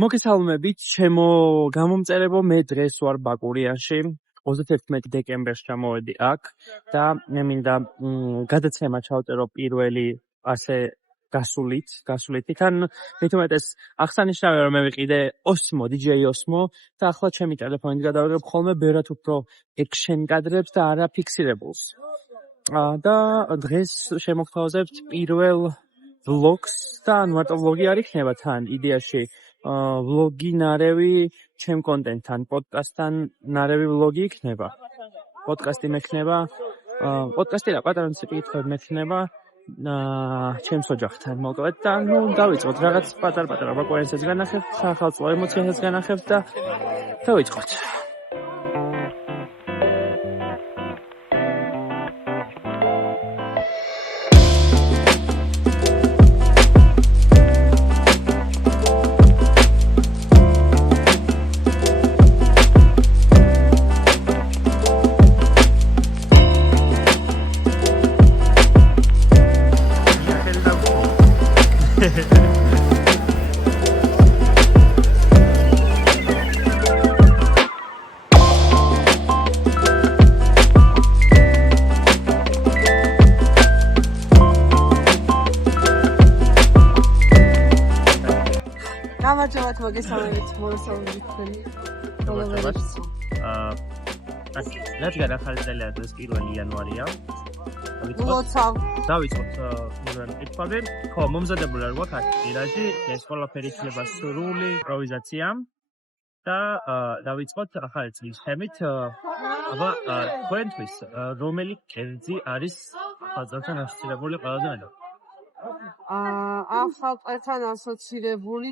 მოგესალმებით, ჩემო გამომწერებო, მე დღეს ვარ ბაკურიანში, 31 დეკემბერს ჩამოვედი აქ და მე მინდა გადაცემა ჩავწერო პირველი ასე გასულით. თან მით უმეტეს აღსანიშნავია, რომ მე ვიყიდე ოსმო, DJ ოსმო და ახლა ჩემი ტელეფონით გადავიღებ ხოლმე ბევრად უფრო action კადრებს და არა ფიქსირებულს. და დღეს შემოგთავაზებთ პირველ ვლოგს და ან მარტო ვლოგი არ იქნება თან იდეაში ვლოგი ნარევი ჩემ კონტენტთან, პოდკასტთან ნარევი ვლოგი იქნება. პოდკასტი მექნება, პოდკასტი რა პატარა მცირე მექნება ჩემს ოჯახთან მოკლედ და დავიწყოთ რაღაც პატარ-პატარა ბაკურიანსაც განახებთ, სახალხო ემოციასაც განახებთ და დავიწყოთ. გამარჯობათ, მოგესალმებით მოსწავლეები თქვენი. გამარჯობათ. რადგან ახალი წელი არის 1 იანვარია. დავიწყოთ პირველ კითხვები. ხო, მომზადებული არ გვაქვს ტირაჟი, ეს ყველაფერი იქნება სრული იმპროვიზაცია და დავიწყოთ ახალი წლის თემით. აბა, თქვენთვის რომელი კერძი არის ახალწელთან ასოცირებული ყველაზე მეტად? ახალწელთან ასოცირებული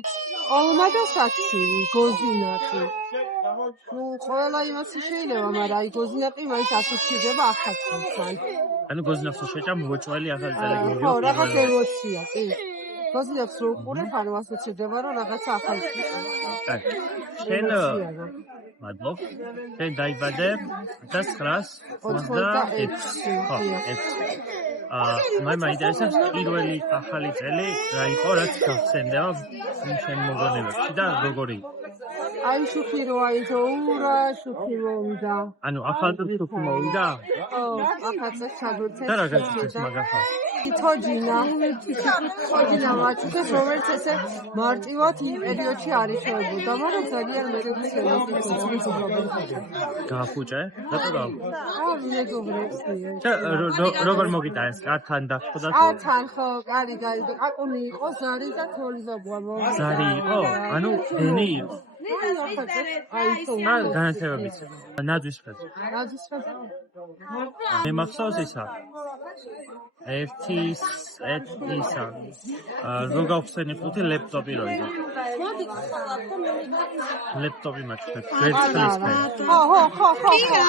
ყოლმა და საჩივი, გოზინაყი. ყველა იმასი შეიძლება, მაგრამ აი გოზინაყი მაინც ასოცირდება ახალწელთან. ანუ გოზინაყს შეჭამ მოჭველი ახალი წელი გიგო. ხო, რაღაც ემოცია, კი. გოზინაყს რო უყურებ, ანუ ასოცირდება, რომ რაღაცა ახალი წელი. შენ მადლობ. შენ დაიბადე 1986. ხო, 6. მაინტერესებს პირველი ახალი წელი რა იყო, რაც გახსენდება შენ მოგონებებში და როგორი? აი შუქი რო აიძოურა, შუქი მოვიდა. ანუ ახალწელს შუქი მოვიდა? ხო, ახალწელს ჩაგვეცეს. და რა გაჩვენეს მაგახალ? თოჯინა მაჩუქეს, რომელიც ესე მარტივად იმ პერიოდში არ იხევებოდა, მაგრამ ძალიან მეგობრებს გაახუჭე? რატო გაახუჭე? მეგობრებს. და როგორ მოგიტანეს? კათან დახვდა? კათან ხო, კარი, აკუნი იყო, ზარი და თორი ზაბუა. ზარი იყო? ანუ დენი იყო? განათლებებით. ნაძვის ხეზე. მე მახსოვს ისა. ერთის ისა. რო გავხსენი ხუთი ლეპტოპი რო იყო. ლეპტოპი მაჩვენეთ. ვერცხლისფერი. ხო.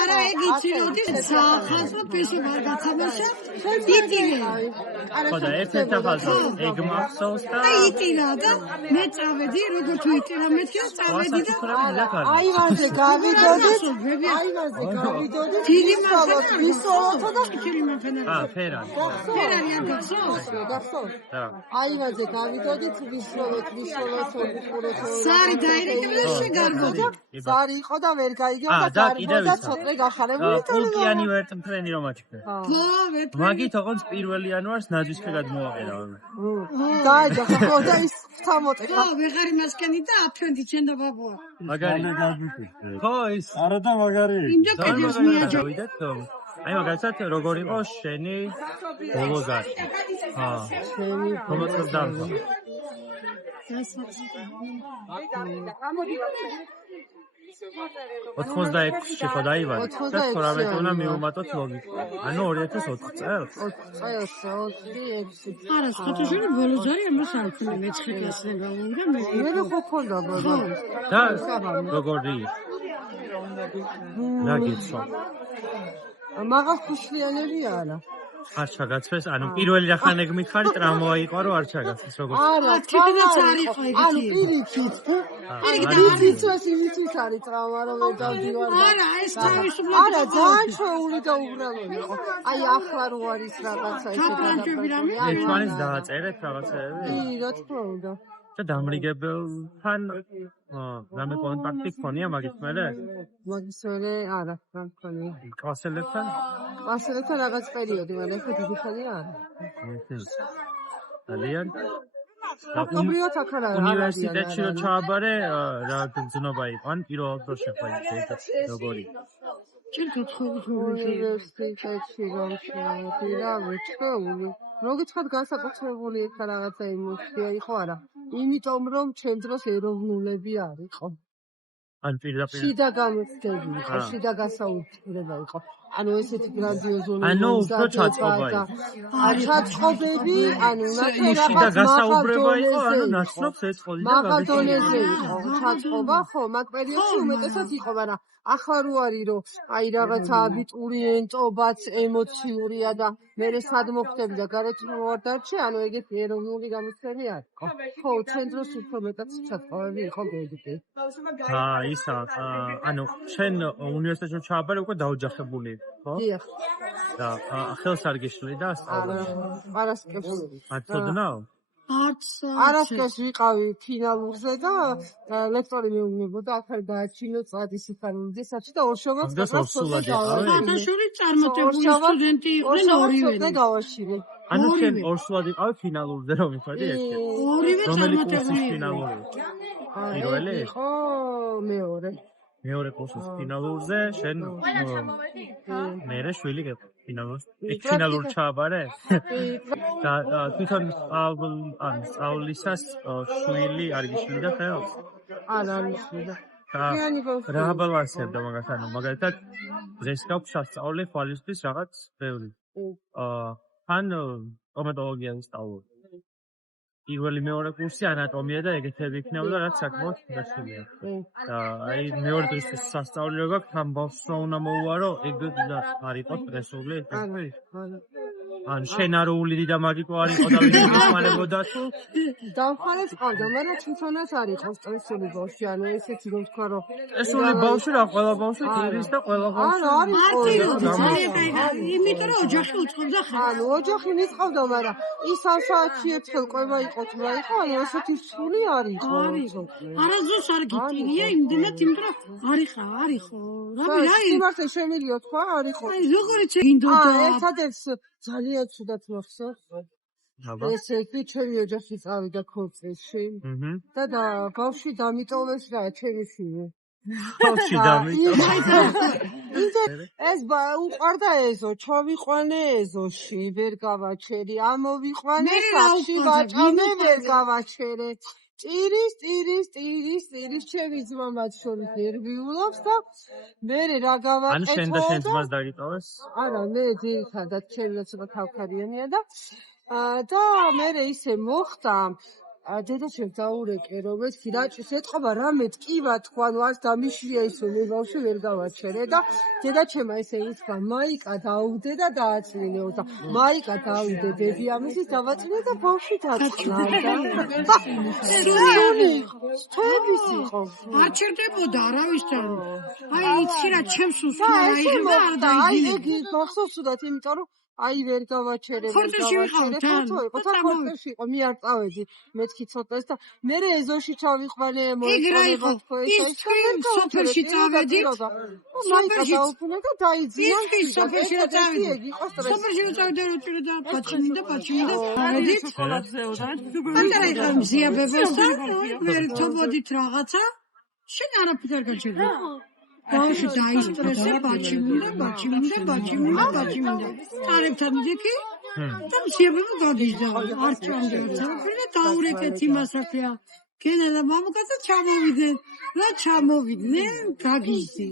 არა, ეგ იცი, როდის სახალხო ფეშენ არ გაცამაშა? იტირე. ხო და ერთ-ერთ ახალზე ეგ მახსოვს და იტირა და მე წავედი, როგორ თუ იტირა მეთქი წავედი და აივანზე გავიდოდით. დიდი მასალოთ ვისოლოთო და დიდი მანქანა. ფერანი. ფერანი არ გახსოვს? გახსოვს? და აივანზე გავიდოდით, ვისოლოთ. ზარი დაირეკებდა შეგარბოდა. ზარი იყო და ვერ გაიგებდა და გარბოდა ცოტნე გახარებული და პულკიანი ვერტმფრენი რომ აჩქე. ხო, ვერტმფრენი. მაგით ოღონდ 1 იანვარს ნაძვისფერ გადმოვაყენა. დაიჯახა ხო და ის თამოტეკა. ხო, ვეღარი მასკენი და აფრენდი ჩემ და ბაბუა. მაგარი. ხო, ის არა და მაგარი. იმდა კედელს მიაჯავიდეთ. აი მაგალითად როგორ იყო შენი ბოლო გაზი? შენი ბოლო გაზი. 86-ში ხო დაიბადე და 18 უნდა მივუმატოთ ლოგიკა. ანუ 2004 წელს? 26. არა, სკოთაშენი ბოლო ზარი ამას არ ქნა მე-9 კლასიდან გავუვიდა მე. მე ხო ქონდა ბაბა. და როგორი? რა გიცო? მაგას ხუშლიანები არა. არ ჩაგაცვეს, ანუ პირველი რახან ეგ მითხარი ტრამვა იყო რომ არ ჩაგაცვეს როგორ? არა, თვითონაც არ იყო ეგეთი. ანუ პირიქით. იმისთვის არის ტრამვა რომ ვერ დავდივარ. არა, ეს თავისუფლად. არა, ძალიან ჩვეული და უბრალოდ იყო. აი ახლა რო არის რაღაცა ისე. კაპლანჯები რამე? ერთმანეთს დააწერეთ რაღაცეები? კი, რა თქმა უნდა. და დამრიგებელთან რამე კონტაქტი გქონია მაგის მერე? მაგის მერე არა, რა მქონია. კლასელებთან? კლასელებთან რაღაც პერიოდი, მაგრამ ახლა დიდი ხანია არა. ძალიან. მოკობრიოთ აქ არა. უნივერსიტეტში რო ჩააბარე, რა გრძნობა იყო? ან პირველ დროში ხარ როგორი? უნივერსიტეტში რომ შევედი რა ვეჩქეული. მოგიცხად განსაკუთრებული იქა რაღაცა ემოცია იყო არა. იმიტომ რომ ჩემ დროს ეროვნულები არ იყო. ან პირდაპირ შიდა გამოცდები იყო, შიდა გასაუბრება იყო. ანუ ესეთი გრანდიოზული ანუ უფრო ჩაწყობა იყო. ჩაწყობები, ანუ შიდა გასაუბრება იყო, ანუ ნაცნობს ეწყოდი და მაგადონეზე იყო ჩაწყობა, ხო, მაგ პერიოდში უმეტესად იყო, მაგრამ ახლა რო არის რომ აი რაღაცა აბიტურიენტობაც ემოციურია და მე სად მოხდები და გარეთ რო არ დარჩე, ანუ ეგეთი ეროვნული გამოცდები არ იყო. ხო, ჩვენ დროს უფრო მეტად ჩაწყობები იყო გედი. ისა, ანუ შენ უნივერსიტეტში ჩააბარე უკვე დაოჯახებული, ხო? დიახ. და ხელს არ გიშლი და სწავლობ. არასკევს. აცოდნაო? არასკევს ვიყავი ფინალურზე და ლექტორი მეუბნებოდა ახლა დააჩინო წადი სიფანულზე საჩი და ორშობაც გასასულად იყავი? ხათაშური წარმატებული სტუდენტი იყვნენ ორივე. დავაშირი. ანუ შენ ორსულად იყავი ფინალურზე რომ მიხვედი ერთი? ორივე წარმატებული ფინალური. პირველი? ხო, მეორე. მეორე კურსის ფინალურზე შენ მერე შვილი ფინალურ ჩააბარე? და თვითონ სწავლისას შვილი არ გიშლიდა ხელს? არა, არ მიშლიდა. რა ბალანსებდა მაგას, ანუ მაგალითად დღეს გაქვს სასწავლი ხვალისთვის რაღაც ბევრი. ან სტომატოლოგია ვისწავლობ. პირველი მეორე კურსი ანატომია და ეგეთები იქნებოდა, რაც საკმაოდ დასწრებია. და აი მეორე დღის სასწავლი რო გაქვს, ამ ბავშვს რა უნდა მოუარო, ეგ არ იყო სტრესული. ან შენ არ უვლიდი და მაგიკო არ იყო და ვიმეყარებოდა თუ დამხარეს ყავდა, მაგრამ თვითონაც არ იყო სტრესული ბავშვი, ანუ ესეთი რომ თქვა რომ სტრესული ბავშვი რა, ყველა ბავშვი ძირის და ყველა ბავშვი. არა, არ იყო. იმიტომ რომ ოჯახი უწყობდა ხელს. ანუ ოჯახი მიწყავდა, მაგრამ ის ამ საათში ერთხელ ყვება იყო თუ რა იყო, ანუ ესეთი სული არ იყო. არასდროს არ გიტირია იმდენად, იმიტომ რომ არ იყო. რა იმართე შემიძლია თქვა, არ იყო. აი როგორიც ინდოდა. ერთადერთს ძალიან ცუდად მოხსოვს. ესე იგი ჩემი ოჯახი წავიდა ქორწილში და ბავშვი დამიტოვეს რა ჩემი შვილი. ბავშვი დამიტოვეს. ეს უყარდა ეზო, ჩავიყვანე ეზოში, ვერ გავაჩერი, ამოვიყვანე სახში, ვაჭამე, ვერ გავაჩერე. ტირის ჩემი ძმა მათ შორის ნერვიულობს და მე რა გავაკეთო? ან შენ და შენ ძმას დაგიტოვეს? არა, მე ძირითადად ჩემი ცოტა თავქარიანია და მე ისე მოხდა დედაჩემ დაურეკე რომ მეთქი რაჭის ეთყობა რამე ტკივა თქვა ნუ არც დამიშლია ისე მე ბავშვი ვერ გავაჩერე და დედაჩემა ესე უთქვა მაიკა დაუდე და დააწმინეო და მაიკა დაუდე დედი ამისის დავაწმინე და ბავშვი დაწნავდა. სთების იყო. არ ჩერდებოდა არავისთან. აი იცი რა ჩემს უსულა აი იგი მახსოვს უდათ იმიტომ რომ აი ვერ გავაჩერე ხორცში ვიყავ ხორცში იყო მე არ წავედი მეთქი ცოტას და მე ეზოში ჩავიყვანე მოეწყობა თქო ის სოფელში წავედი სოფელში დაუბრუნე და დაიძინა სოფელში წავედი სოფელში წავედი და პაჩმინდა ავედით ანტარა იყო მზიაბებოსთან ვერ თობოდით რაღაცა შენ არაფერ არ გაჩერდა ბავშვი დაისტრესა, ბაჩიმინდა. ტარებთან მიდექი და მზიებება გაგიჟდა. არ ჩამდევდა. და დაურეკეთ იმასაფია. გენალა მამუკაცა ჩამოვიდნენ. რა ჩამოვიდნენ? გაგიჟდი.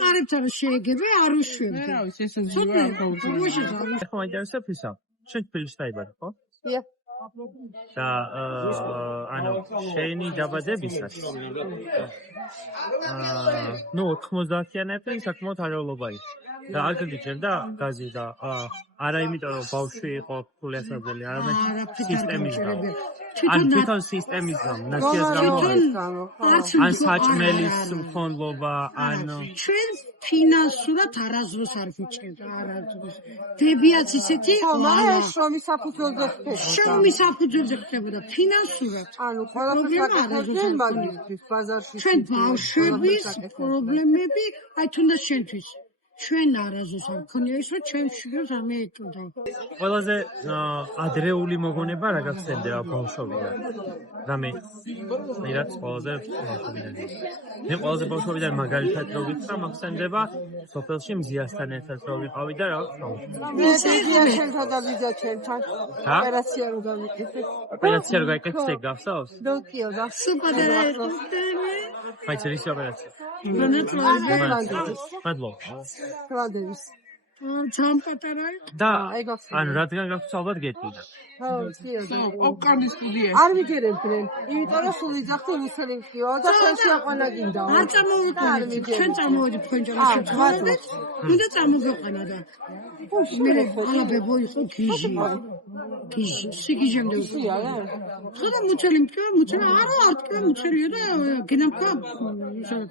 ტარებთან შეეგები არ უშვებდი. რა ვიცი, ესე ზოგადად. ეხლა მაინტერესებს ისა. შენ თბილისში დაიბადე, ხო? დიახ. და ანუ შენი დაბადებისას ნუ 90-იანებში საკმაოდ არეულობა იყო და არ გიჩნდა გაზი და არა იმიტომ რომ ბავშვი იყო ფული ასწავლელი, არამედ არა, სისტემის გამო. თვითონ ან თვითონ სისტემის გამო, ნაციის გამო, ან საჭმელის მქონლობა, ან ჩვენ ფინანსურად არასდროს არ გვიჭირდა, არასდროს. დებიაც ისეთი მაგრამ შრომის საფუძველზე ხდება. შრომის საფუძველზე ხდებოდა ფინანსურად. ანუ ყველაფერს აკეთებდნენ მაგისთვის ბაზარში. ჩვენ ბავშვების პრობლემები, აი თუნდაც შენთვის. ჩვენ არასდროს არ გქონია ის, რომ ჩვენ შვილს ამე ეტყოდა. ყველაზე ადრეული მოგონება რა გახსენდება ბავშვობიდან. რამე მირაც ყველაზე ბავშვობიდან. მე ყველაზე ბავშვობიდან მაგალითად რო ვიქცა, მაგხსენდება სოფელში მზიასთან ერთად რო ვიყავი და რა მე ძიაშენთან და ლიზაჩენთან ოპერაცია რო გამიკეთეთ. ოპერაცია რო გაიკეთე გახსოვს? დოკიო და სუპერ ფაიტერის ოპერაცია. მადლობა. კლადევის. თან პატარა და ანუ რადგან გაქვს ალბათ გეტყვიდა. ოპკანის სტუდია. არ ვიგერებდნენ, იმიტომ რომ სულ იძახდი მუსელი მყიო და ხელში აყვანა გინდა. არ წამოვიყვანეთ, ჩვენ წამოვიდით ფენჯერაში ცხოვრობდით. უნდა წამოგეყვანა და მე ალაბებო იყო გიჟი. გიჟი, სიგიჟემდე ისია რა. ხოდა მუცელი მყიო, მუცელი არა არ თქვა მუცელია და გინამქა ისეთ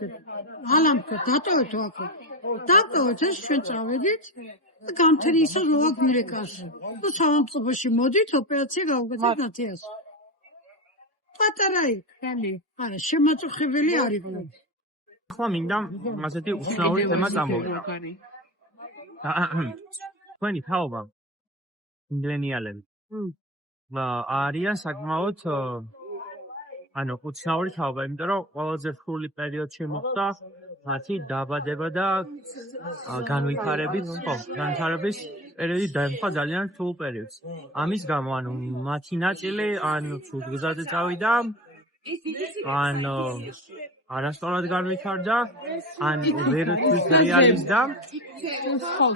ალამქა დატოვეთ აქ. დატოვეთ ეს ჩვენ წავედით. გამთენი ისე როა გვირეკას. და სამამწობაში მოდით ოპერაცია გავუკეთეთ ნათიას. პატარა იქნი. არა, შემაწუხებელი არ იყო. ახლა მინდა ასეთი უცნაური თემა წამოვიდრა. თქვენი თაობა მილენიალები. არიან საკმაოდ ანუ უცნაური თაობა, იმიტომ რომ ყველაზე რთული პერიოდში მოხდა მათი დაბადება და განვითარების პერიოდი დაემთხვა ძალიან რთულ პერიოდს. ამის გამო ანუ მათი ნაწილი ან ცუდგზაზე წავიდა, ან არასწორად განვითარდა, ან ვერ რეალიზდა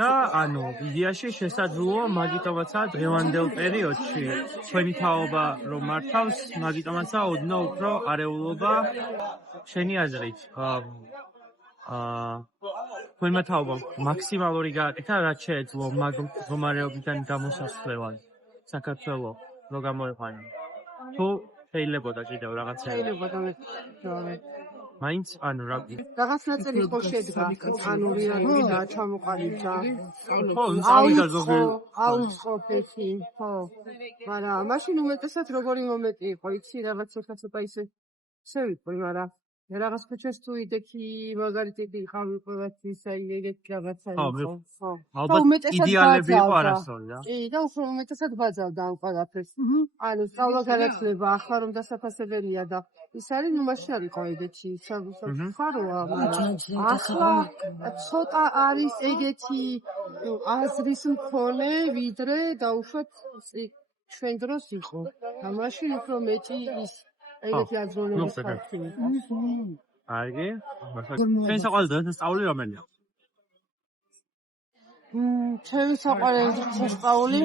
და ანუ იდეაში შესაძლოა მაგიტომაცა დღევანდელ პერიოდში ჩვენი თაობა რომ მართავს, მაგიტომაცა ოდნავ უფრო არეულობა შენი აზრით. თქვენმა თაობამ მაქსიმალური გააკეთა, რაც შეეძლო მაგ მდგომარეობიდან გამოსასვლელად საქართველოს რო გამოეყვანა. თუ შეიძლებოდა კიდევ რაღაცა. შეიძლებოდა მაინც ანუ რაღაც ნაწილი ხო შედგა, ანუ ვიდა ჩამოყალიბდა. აუწყობეთი, ხო. მაგრამ მაშინ უმეტესად როგორი მომენტი იყო, იცი რაღაც ცოტა ისე შევიყვი, მაგრამ რაღაც ქუჩას თუ იდექი მაგალითები იყავი ყველასთვის აი ეგეთი რაღაცა იყო. ხო. ალბათ იდეალები იყო არასწორი რა. კი, და უფრო უმეტესად ბაძავდა ამ ყველაფერს. ანუ სწავლა-განათლება ახლა რომ დასაფასებელია და ის არის, ნუ მაშინ არ იყო ეგეთი ხაროა, მაგრამ ახლა ცოტა არის ეგეთი აზრის მქონე, ვიდრე დაუშვათ ჩვენ დროს იყო. და მაშინ უფრო მეტი ის ეგეთი აზროვნების ფაქტი. კარგი. ჩვენ საყოველთაოდ სწავლი რომელია? ჩემი საყოველთაოდ სწავლი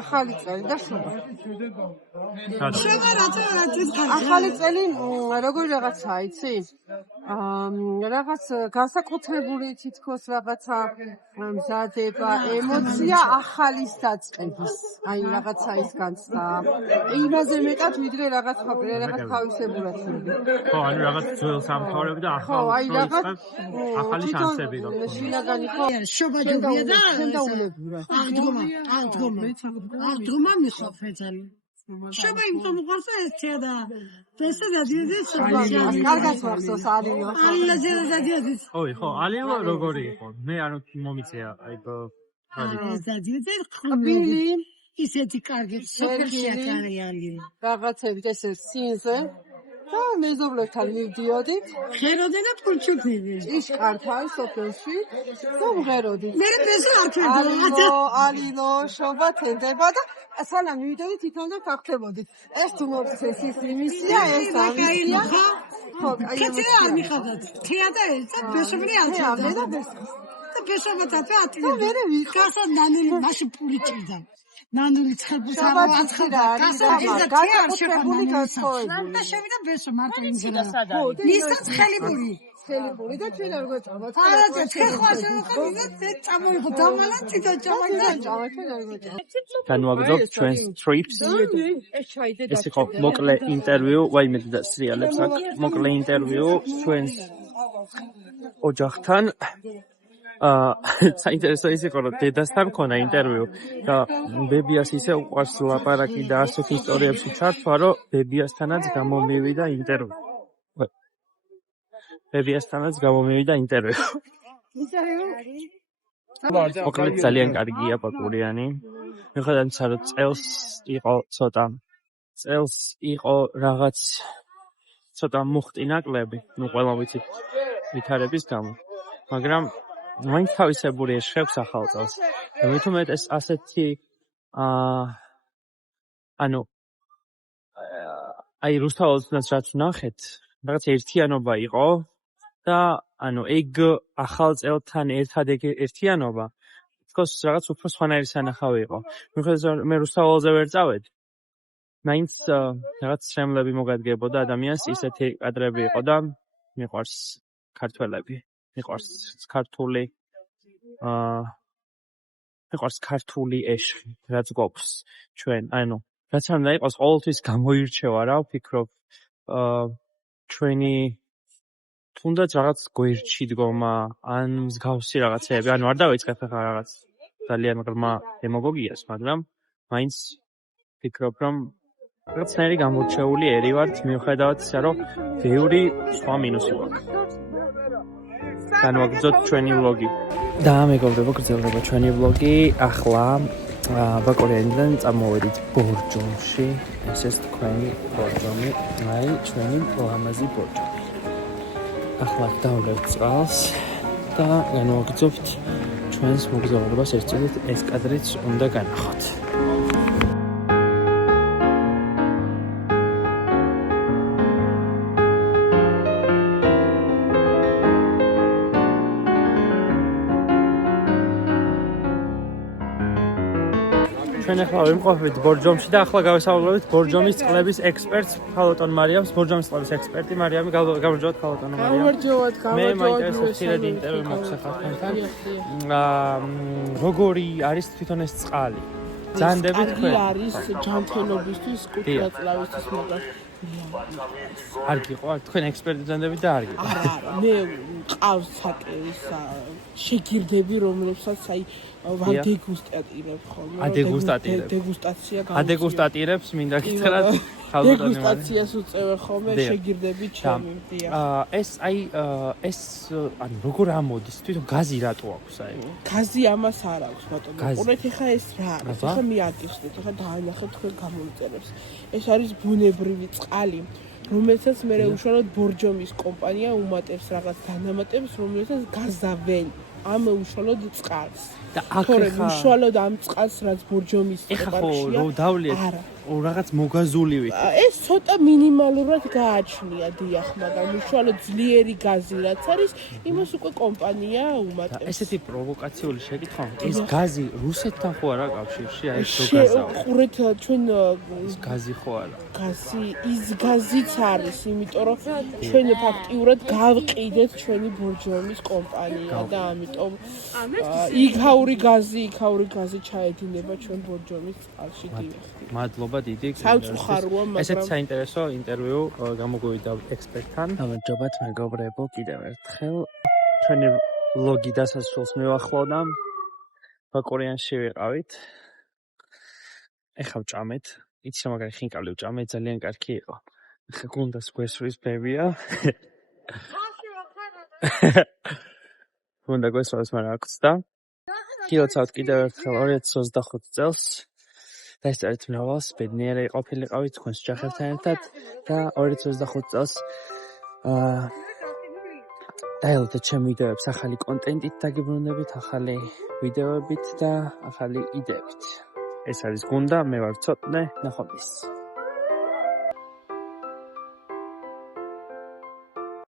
ახალი წელი და შობა. ახალი წელი როგორი რაღაცაა, იცი? რაღაც განსაკუთრებული თითქოს რაღაცა მზადება, ემოცია ახალის დაწყების. აი რაღაცა ის განცდა. იმაზე მეტად ვიდრე რაღაც თავისებურად ხდება. ხო, ანუ რაღაც ძველ სამთავროები და ახალ ახალი შანსები და შინაგანი ხო შობა ჯობია და აღდგომა მიხოფეთალი. შობა იმიტომ მოყარსა ესია და ესე დადიოდეს კარგად ვახსოვს ალინო. ალინოზე დადიოდეს. ой, ხო, ალინო როგორი იყო? მე ანუ მომიწია აი დადიოდეს ბილი ისეთი კარგი სოფელში აკარიალი. რაღაცებით ესე სინზე და მეზობლებთან მივდიოდით. ღეროდენა პულჩუქები. ის კართან სოფელში და მღეროდით. მე პესო არ ქერდა. ალინო შობა თენდება და სანამ მივიდოდით თვითონ და გახდებოდით. ეს თუ მოხდეს ის იმისია, ეს ამისია. ხო, აი ეს არ მიხადათ. თეატრ ეს და ბესობრი არ ჩავდა და ბესობა და თეატრი. და მე ვიხარ ნანული მაშინ პური ჭირდა. ნანული ცხელს არ აცხდა. განსაკუთრებული განსხვავებული. და შევიდა ბესო მარტო იმზედა. ხო, ის ცხელი პური. ცხელებული და ჩვენ არ გვეწამოთ. არა, ცეხვას ვიყავ, წამოიღო დამალანტი და ჩვენ არ გვეწამოთ. განვაგრძობ ჩვენს ტრიპს. ეს იყო მოკლე ინტერვიუ, ვაიმე და სრიალებს აქ. მოკლე ინტერვიუ ჩვენს ოჯახთან. საინტერესო ის იყო, რომ დედასთან მქონა ინტერვიუ და ბებიას ისე უყვარს ლაპარაკი და ასეთ ისტორიებში ჩართვა, რომ ბებიასთანაც გამომივიდა ინტერვიუ. მოკლედ ძალიან კარგია პაკურიანი. მიუხედავად იმისა, რომ წელს იყო რაღაც ცოტა მუხტი ნაკლები, ყველა ვიცით ვითარების გამო, მაგრამ მაინც თავისებური ეშხებს ახალ წელს. მით უმეტეს ასეთი აი რუსთაველთანაც რაც ვნახეთ, რაღაც ერთიანობა იყო და ეგ ახალ წელთან ერთად ეგ ერთიანობა თქოს რაღაც უფრო სხვანაირი სანახავი იყო. მიუხედავად მე რუსთაველზე ვერ წავედ, მაინც რაღაც სრემლები მოგადგებოდა ადამიანს, ისეთი კადრები იყო და მიყვარს ქართველები. მიყვარს ქართული ეშხი, რაც გვაქვს ჩვენ. რაც არ უნდა იყოს, ყოველთვის გამოირჩევა რა, ვფიქრობ, ჩვენი თუნდაც რაღაც გვერდში დგომა, ან მსგავსი რაღაცეები, არ დავიწყებ ახლა რაღაც ძალიან ღრმა დემაგოგიას, მაგრამ მაინც ვფიქრობ, რომ რაღაცნაირი გამორჩეული ერი ვართ, მიუხედავად ისა, რომ ბევრი სხვა მინუსი გვაქვს. განვაგრძოთ ჩვენი ვლოგი. და მეგობრებო, გრძელდება ჩვენი ვლოგი. ახლა ბაკურიანიდან წამოვედით ბორჯომში. ესეც თქვენი ბორჯომი, ჩვენი ლამაზი ბორჯომი. ახლა დავლებთ წყალს და განვაგრძობთ ჩვენს მოგზაურობას. ერთწილად ეს კადრიც უნდა განახოთ. ჩვენ ახლა ვიმყოფებით ბორჯომში და ახლა გავესაუბრებთ ბორჯომის წყლების ექსპერტს ხალოტონ მარიამს. ბორჯომის წყლების ექსპერტი მარიამი, გამარჯობათ ხალოტონ მარიამ. გამარჯობათ. მე მაინტერესებს ხშირად ინტერვიუ მაქვს ახლა თქვენთან. როგორი არის თვითონ ეს წყალი? ძანდებით თქვენ? არის ჯანმრთელობისთვის, კულტურაწლავისთვის, მაგრამ არ გიყვართ თქვენ ექსპერტი ძანდებით და არ გიყვართ? არა, მე ყავს საკევის შეგირდები, რომლებსაც ვადეგუსტატირებ ხოლმე. დეგუსტაცია გაუწია. ადეგუსტატირებს მინდა გითხრათ დეგუსტაციას უწევენ ხოლმე შეგირდები ჩემი. ეს როგორ ამოდის? თვითონ გაზი რატო აქვს აი? გაზი ამას არ აქვს ბატონო. ყურეთ ეხა ეს რა არის? ეხა მიაგიხსნით, ეხა დაანახეთ თქვენ გამომწერებს. ეს არის ბუნებრივი წყალი, რომელსაც მე უშუალოდ ბორჯომის კომპანია უმატებს რაღაც დანამატებს, რომელსაც გაზავენ ამ უშუალოდ წყალს. და აქ ხა უშუალოდ ამ წყალს რაც ბორჯომის პარკშია. ეხა დავლიეთ რაღაც მოგაზული ვით. ეს ცოტა მინიმალურად გააჩნია დიახ, მაგრამ უშუალოდ ძლიერი გაზი რაც არის, იმას უკვე კომპანია უმატებს. ესეთი პროვოკაციული შეკითხვა, ეს გაზი რუსეთთან ხო არა კავშირში? აი ეს გაზა. ყურეთ ჩვენ ეს გაზი ხო არა? ის გაზიც არის, იმიტომ რომ ჩვენ ფაქტიურად გავყიდეთ ჩვენი ბორჯომის კომპანია და ამიტომ იქაური გაზი ჩაედინება ჩვენ ბორჯომის წყალში დიახ. მადლობა დიდი. სამწუხაროა, მაგრამ ესეც საინტერესო ინტერვიუ გამოგვივიდა ექსპერტთან. გამარჯობათ მეგობრებო, კიდევ ერთხელ ჩვენი ვლოგი დასასრულს მივახლოვდა. ბაკურიანში ვიყავით. ეხლა ვჭამეთ. იცი რა მაგარი ხინკალი ვჭამეთ, ძალიან კარგი იყო. ეხლა გუნდას გვესვრის ბებია. გუნდა გვესვრის მაგრამ აქვს და გილოცავთ კიდევ ერთხელ 2025 წელს. დაესწრეთ მრავალს, ბედნიერი ყოფილიყავით თქვენს ოჯახებთან ერთად და 2025 წელს დაელოდეთ ჩემ ვიდეოებს ახალი კონტენტით დაგიბრუნდებით, ახალი ვიდეოებით და ახალი იდეებით. ეს არის გუნდა, მე ვარ ცოტნე, ნახვამდის.